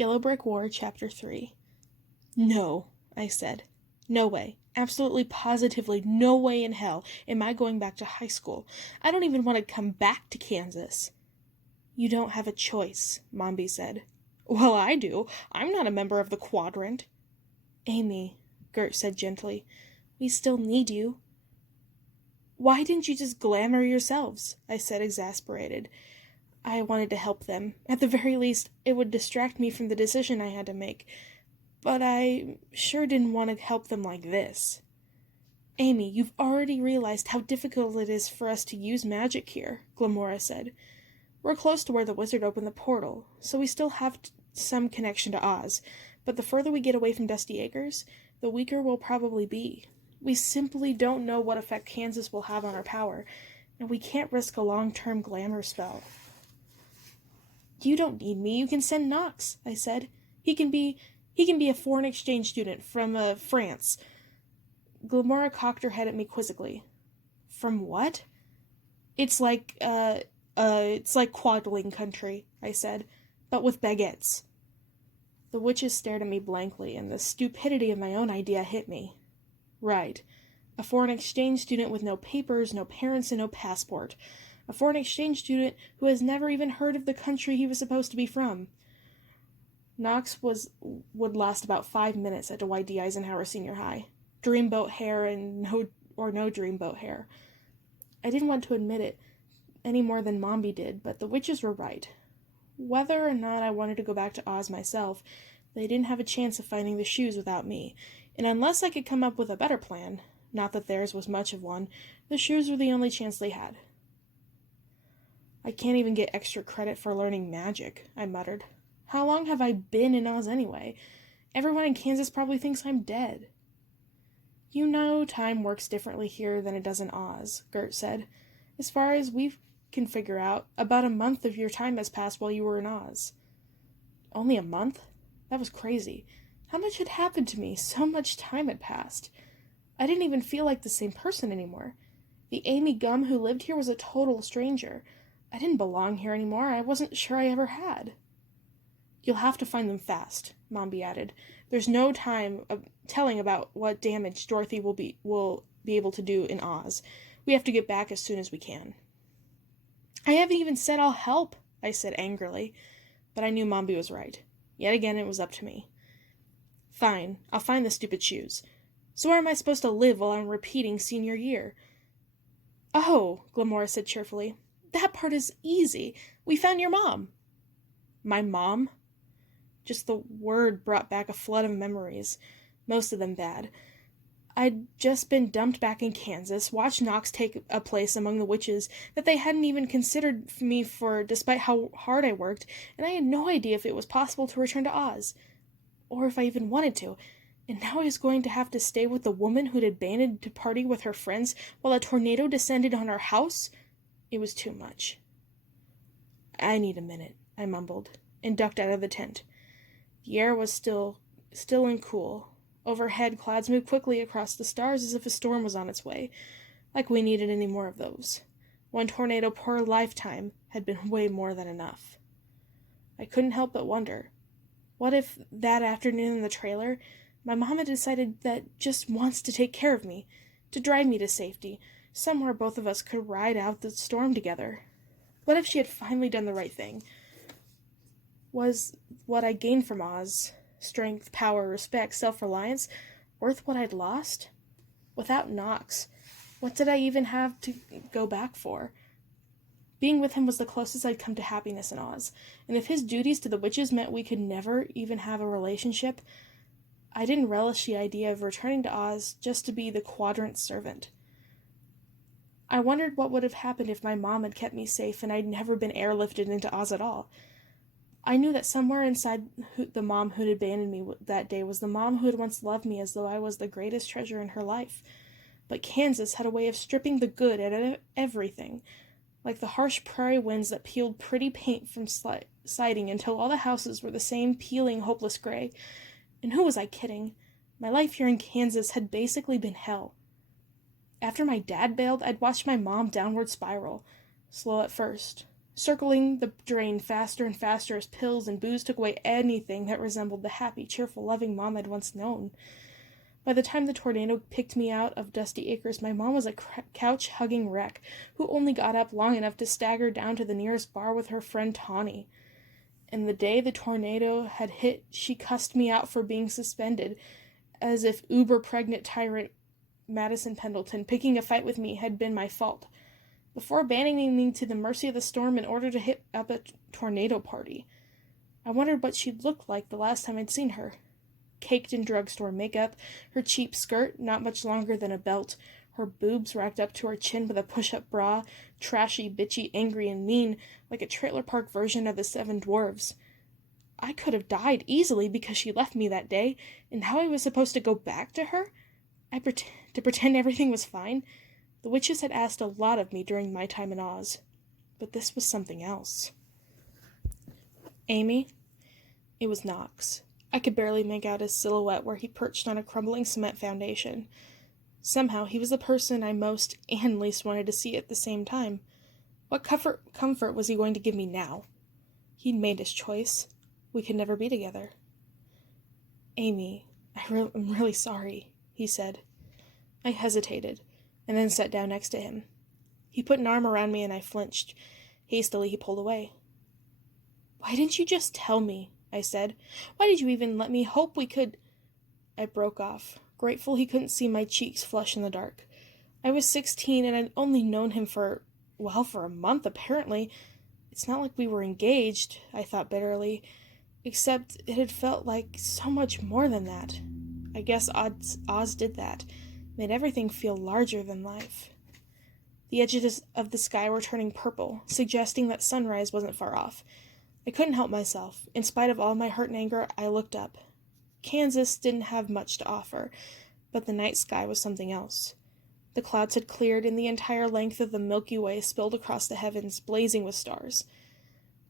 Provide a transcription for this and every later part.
Yellow Brick War, Chapter 3. No, I said. No way. Absolutely positively no way in hell am I going back to high school. I don't even want to come back to Kansas. You don't have a choice, Mombi said. Well, I do. I'm not a member of the Quadrant. Amy, Gert said gently, we still need you. Why didn't you just glamour yourselves? I said, exasperated. I wanted to help them. At the very least, it would distract me from the decision I had to make. But I sure didn't want to help them like this. Amy, you've already realized how difficult it is for us to use magic here, Glamora said. We're close to where the wizard opened the portal, so we still have some connection to Oz, but the further we get away from Dusty Acres, the weaker we'll probably be. We simply don't know what effect Kansas will have on our power, and we can't risk a long-term glamour spell. You don't need me. You can send Knox, I said. He can be a foreign exchange student from, France. Glamora cocked her head at me quizzically. From what? It's like Quadling country, I said, but with baguettes. The witches stared at me blankly, and the stupidity of my own idea hit me. Right. A foreign exchange student with no papers, no parents, and no passport. A foreign exchange student who has never even heard of the country he was supposed to be from. Knox would last about 5 minutes at Dwight D. Eisenhower Senior High. Dreamboat hair and no dreamboat hair. I didn't want to admit it any more than Mombi did, but the witches were right. Whether or not I wanted to go back to Oz myself, they didn't have a chance of finding the shoes without me, and unless I could come up with a better plan, not that theirs was much of one, the shoes were the only chance they had. I can't even get extra credit for learning magic, I muttered. How long have I been in Oz anyway? Everyone in Kansas probably thinks I'm dead. You know time works differently here than it does in Oz, Gert said. As far as we can figure out, about a month of your time has passed while you were in Oz. Only a month? That was crazy. How much had happened to me? So much time had passed. I didn't even feel like the same person anymore. The Amy Gum who lived here was a total stranger. I didn't belong here anymore. I wasn't sure I ever had. You'll have to find them fast, Mombi added. There's no time telling about what damage Dorothy will be able to do in Oz. We have to get back as soon as we can. I haven't even said I'll help, I said angrily, but I knew Mombi was right. Yet again it was up to me. Fine, I'll find the stupid shoes. So where am I supposed to live while I'm repeating senior year? Oh, Glamora said cheerfully. That part is easy. We found your mom. My mom? Just the word brought back a flood of memories, most of them bad. I'd just been dumped back in Kansas, watched Knox take a place among the witches that they hadn't even considered me for despite how hard I worked, and I had no idea if it was possible to return to Oz, or if I even wanted to. And now I was going to have to stay with the woman who'd abandoned to party with her friends while a tornado descended on our house? It was too much. I need a minute, I mumbled, and ducked out of the tent. The air was still and cool. Overhead, clouds moved quickly across the stars as if a storm was on its way, like we needed any more of those. One tornado per lifetime had been way more than enough. I couldn't help but wonder, what if that afternoon in the trailer, my mom had decided that just wants to take care of me, to drive me to safety, somewhere both of us could ride out the storm together? What if she had finally done the right thing? Was what I gained from Oz, strength, power, respect, self-reliance, worth what I'd lost? Without Knox, what did I even have to go back for? Being with him was the closest I'd come to happiness in Oz, and if his duties to the witches meant we could never even have a relationship, I didn't relish the idea of returning to Oz just to be the Quadrant's servant. I wondered what would have happened if my mom had kept me safe and I'd never been airlifted into Oz at all. I knew that somewhere inside the mom who'd abandoned me that day was the mom who had once loved me as though I was the greatest treasure in her life. But Kansas had a way of stripping the good out of everything, like the harsh prairie winds that peeled pretty paint from siding until all the houses were the same peeling, hopeless gray. And who was I kidding? My life here in Kansas had basically been hell. After my dad bailed, I'd watched my mom downward spiral, slow at first, circling the drain faster and faster as pills and booze took away anything that resembled the happy, cheerful, loving mom I'd once known. By the time the tornado picked me out of Dusty Acres, my mom was a couch-hugging wreck who only got up long enough to stagger down to the nearest bar with her friend Tawny. And the day the tornado had hit, she cussed me out for being suspended, as if uber-pregnant tyrant Madison Pendleton picking a fight with me had been my fault, before abandoning me to the mercy of the storm in order to hit up a tornado party. I wondered what she'd looked like the last time I'd seen her. Caked in drugstore makeup, her cheap skirt not much longer than a belt, her boobs racked up to her chin with a push-up bra, trashy, bitchy, angry, and mean, like a trailer park version of the Seven Dwarves. I could have died easily because she left me that day, and now I was supposed to go back to her? To pretend everything was fine? The witches had asked a lot of me during my time in Oz, but this was something else. Amy? It was Knox. I could barely make out his silhouette where he perched on a crumbling cement foundation. Somehow, he was the person I most and least wanted to see at the same time. What comfort was he going to give me now? He'd made his choice. We could never be together. Amy, I'm really sorry, he said. I hesitated, and then sat down next to him. He put an arm around me, and I flinched. Hastily, he pulled away. Why didn't you just tell me? I said. Why did you even let me hope we could... I broke off, grateful he couldn't see my cheeks flush in the dark. I was 16, and I'd only known him for a month, apparently. It's not like we were engaged, I thought bitterly, except it had felt like so much more than that. I guess Oz did that, made everything feel larger than life. The edges of the sky were turning purple, suggesting that sunrise wasn't far off. I couldn't help myself. In spite of all my hurt and anger, I looked up. Kansas didn't have much to offer, but the night sky was something else. The clouds had cleared, and the entire length of the Milky Way spilled across the heavens, blazing with stars.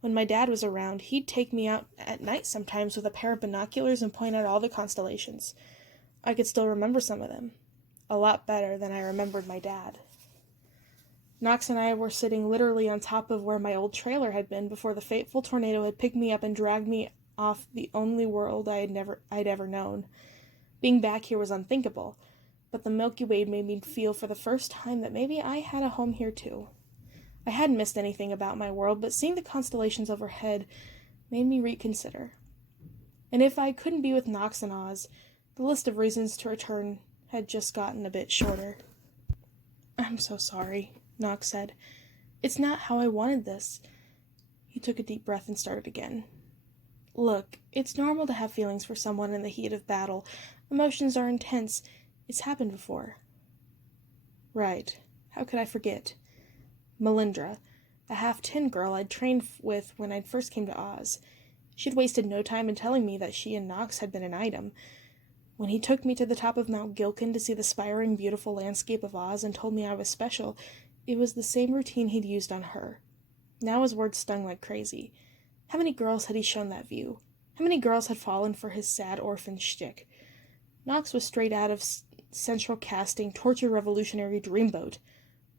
When my dad was around, he'd take me out at night sometimes with a pair of binoculars and point out all the constellations. I could still remember some of them. A lot better than I remembered my dad. Knox and I were sitting literally on top of where my old trailer had been before the fateful tornado had picked me up and dragged me off the only world I'd ever known. Being back here was unthinkable, but the Milky Way made me feel for the first time that maybe I had a home here too. I hadn't missed anything about my world, but seeing the constellations overhead made me reconsider. And if I couldn't be with Knox and Oz, the list of reasons to return had just gotten a bit shorter. I'm so sorry, Knox said. It's not how I wanted this. He took a deep breath and started again. Look, it's normal to have feelings for someone in the heat of battle. Emotions are intense. It's happened before. Right. How could I forget? Melindra, a half-tin girl I'd trained with when I first came to Oz. She'd wasted no time in telling me that she and Knox had been an item. When he took me to the top of Mount Gilkin to see the spiraling, beautiful landscape of Oz and told me I was special, it was the same routine he'd used on her. Now his words stung like crazy. How many girls had he shown that view? How many girls had fallen for his sad orphan shtick? Knox was straight out of central casting torture revolutionary dreamboat.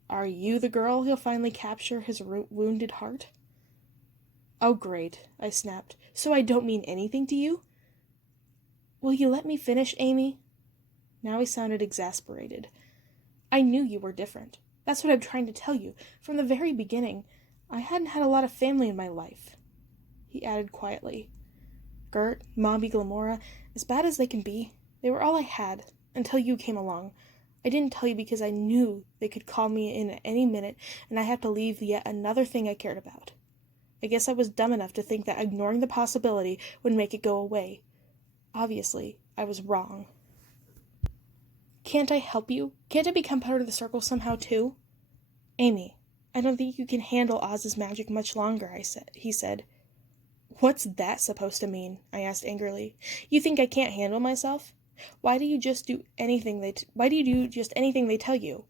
Are you the girl he'll finally capture his wounded heart? Oh, great, I snapped. So I don't mean anything to you? Will you let me finish, Amy? Now he sounded exasperated. I knew you were different. That's what I'm trying to tell you. From the very beginning, I hadn't had a lot of family in my life. He added quietly. Gert, Mombi, Glamora, as bad as they can be, they were all I had, until you came along. I didn't tell you because I knew they could call me in at any minute, and I have to leave yet another thing I cared about. I guess I was dumb enough to think that ignoring the possibility would make it go away. Obviously, I was wrong. Can't I help you? Can't I become part of the circle somehow, too? Amy, I don't think you can handle Oz's magic much longer, he said. What's that supposed to mean? I asked angrily. You think I can't handle myself? Why do you do anything they tell you?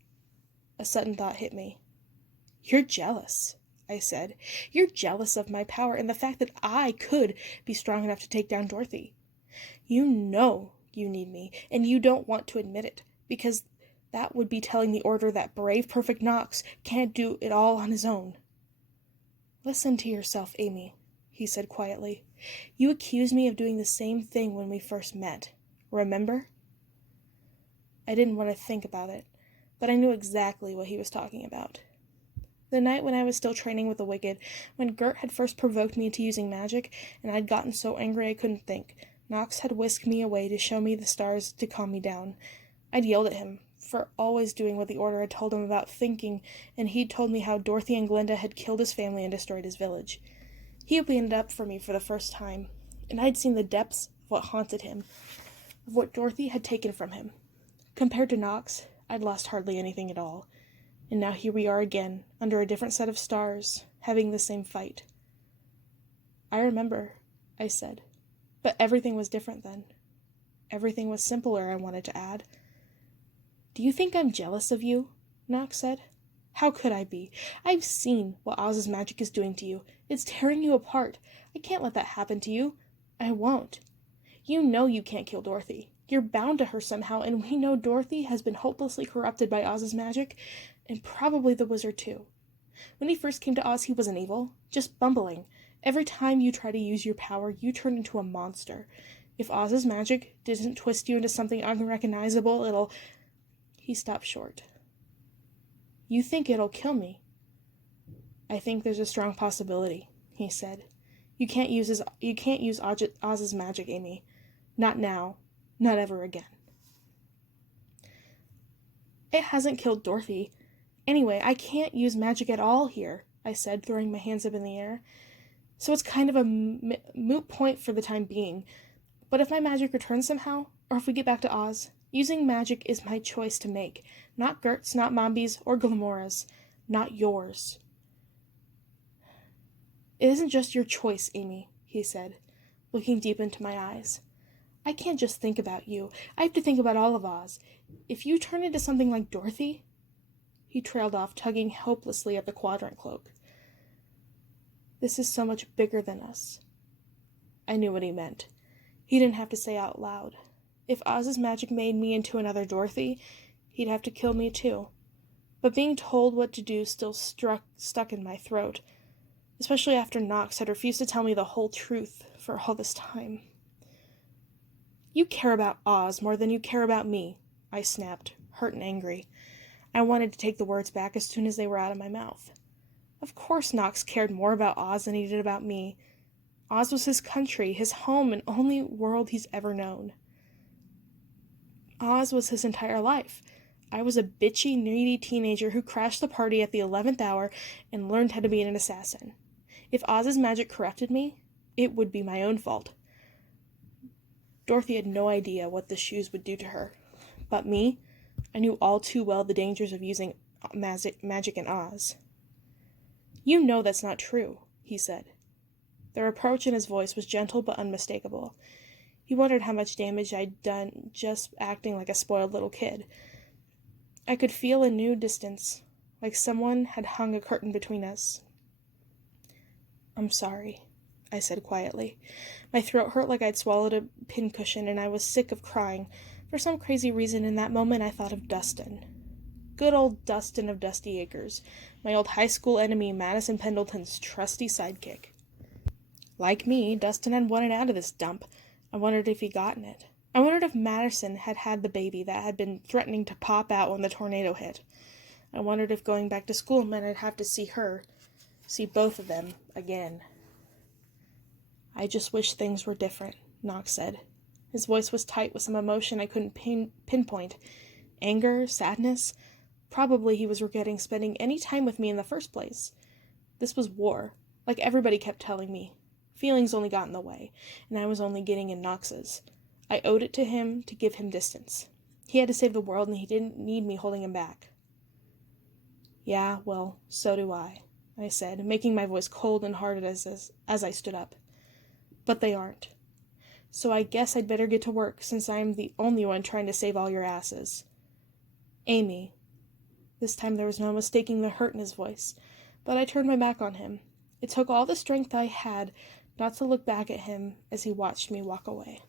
A sudden thought hit me. You're jealous, I said. You're jealous of my power and the fact that I could be strong enough to take down Dorothy. You know you need me, and you don't want to admit it, because that would be telling the Order that brave, perfect Knox can't do it all on his own. Listen to yourself, Amy, he said quietly. You accused me of doing the same thing when we first met. Remember? I didn't want to think about it, but I knew exactly what he was talking about. The night when I was still training with the Wicked, when Gert had first provoked me into using magic, and I'd gotten so angry I couldn't think, Knox had whisked me away to show me the stars to calm me down. I'd yelled at him for always doing what the Order had told him about thinking, and he'd told me how Dorothy and Glinda had killed his family and destroyed his village. He opened it up for me for the first time, and I'd seen the depths of what haunted him, of what Dorothy had taken from him. Compared to Knox, I'd lost hardly anything at all. And now here we are again, under a different set of stars, having the same fight. I remember, I said, but everything was different then. Everything was simpler, I wanted to add. Do you think I'm jealous of you? Knox said. How could I be? I've seen what Oz's magic is doing to you. It's tearing you apart. I can't let that happen to you. I won't. You know you can't kill Dorothy. You're bound to her somehow, and we know Dorothy has been hopelessly corrupted by Oz's magic, and probably the wizard too. When he first came to Oz, he wasn't evil, just bumbling. Every time you try to use your power, you turn into a monster. If Oz's magic didn't twist you into something unrecognizable, it'll... He stopped short. You think it'll kill me? I think there's a strong possibility, he said. You can't use Oz's magic, Amy. Not now. Not ever again. It hasn't killed Dorothy. Anyway, I can't use magic at all here, I said, throwing my hands up in the air. So it's kind of a moot point for the time being. But if my magic returns somehow, or if we get back to Oz, using magic is my choice to make. Not Gert's, not Mombi's, or Glamora's. Not yours. It isn't just your choice, Amy, he said, looking deep into my eyes. I can't just think about you. I have to think about all of Oz. If you turn into something like Dorothy... He trailed off, tugging hopelessly at the quadrant cloak. This is so much bigger than us. I knew what he meant. He didn't have to say out loud. If Oz's magic made me into another Dorothy, he'd have to kill me too. But being told what to do still stuck in my throat, especially after Knox had refused to tell me the whole truth for all this time. You care about Oz more than you care about me, I snapped, hurt and angry. I wanted to take the words back as soon as they were out of my mouth. Of course Knox cared more about Oz than he did about me. Oz was his country, his home, and only world he's ever known. Oz was his entire life. I was a bitchy, needy teenager who crashed the party at the 11th hour and learned how to be an assassin. If Oz's magic corrupted me, it would be my own fault. Dorothy had no idea what the shoes would do to her. But me, I knew all too well the dangers of using magic in Oz. You know that's not true, he said. The reproach in his voice was gentle but unmistakable. He wondered how much damage I'd done just acting like a spoiled little kid. I could feel a new distance, like someone had hung a curtain between us. I'm sorry, I said quietly. My throat hurt like I'd swallowed a pincushion, and I was sick of crying. For some crazy reason, in that moment, I thought of Dustin. Good old Dustin of Dusty Acres, my old high school enemy, Madison Pendleton's trusty sidekick. Like me, Dustin had wanted out of this dump. I wondered if he'd gotten it. I wondered if Madison had had the baby that had been threatening to pop out when the tornado hit. I wondered if going back to school meant I'd have to see both of them, again. I just wish things were different, Knox said. His voice was tight with some emotion I couldn't pinpoint. Anger, sadness. Probably he was regretting spending any time with me in the first place. This was war, like everybody kept telling me. Feelings only got in the way, and I was only getting in Knox's. I owed it to him to give him distance. He had to save the world, and he didn't need me holding him back. Yeah, well, so do I said, making my voice cold and hard as I stood up. But they aren't. So I guess I'd better get to work, since I'm the only one trying to save all your asses. Amy. This time there was no mistaking the hurt in his voice, but I turned my back on him. It took all the strength I had not to look back at him as he watched me walk away.